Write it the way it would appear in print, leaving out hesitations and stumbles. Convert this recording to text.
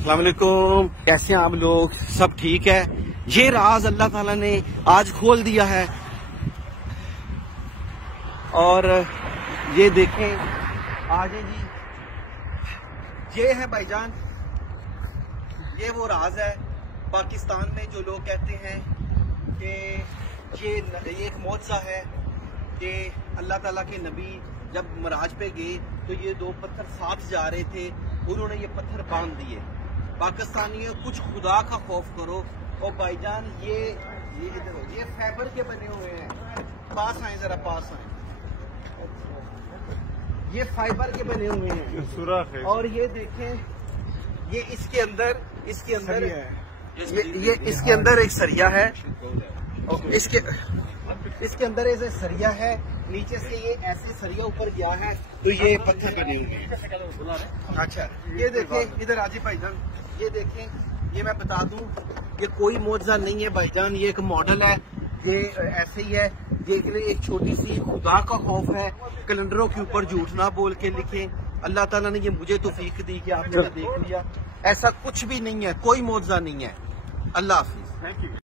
अस्सलाम वालेकुम, कैसे हैं आप लोग? सब ठीक है? ये राज अल्लाह ताला ने आज खोल दिया है और ये देखें, आगे जी ये है भाईजान, ये वो राज है पाकिस्तान में जो लोग कहते हैं कि ये एक मौजज़ा है कि अल्लाह ताला के नबी जब मराज पे गए तो ये दो पत्थर साथ जा रहे थे, उन्होंने ये पत्थर बांध दिए। पाकिस्तानियों कुछ खुदा का खौफ करो। और भाईजान ये इधर हो, ये फाइबर के बने हुए हैं, पास आए जरा, पास आए। ये फाइबर के बने हुए हैं और ये देखें, ये इसके अंदर ये इसके अंदर एक सरिया है और इसके अंदर ऐसे सरिया है, नीचे से ये ऐसे सरिया ऊपर गया है तो ये पत्थर बने हुए हैं। अच्छा ये देखें इधर आजी भाईजान, ये देखें, ये मैं बता दूं ये कोई मौजज़ा नहीं है भाईजान, ये एक मॉडल है, ये ऐसे ही है। ये एक छोटी सी खुदा का खौफ है, कैलेंडरों के ऊपर झूठ ना बोल के लिखें। अल्लाह ताला ने ये मुझे तौफीक दी कि आपने देख लिया, ऐसा कुछ भी नहीं है, कोई मौजज़ा नहीं है। अल्लाह हाफिज।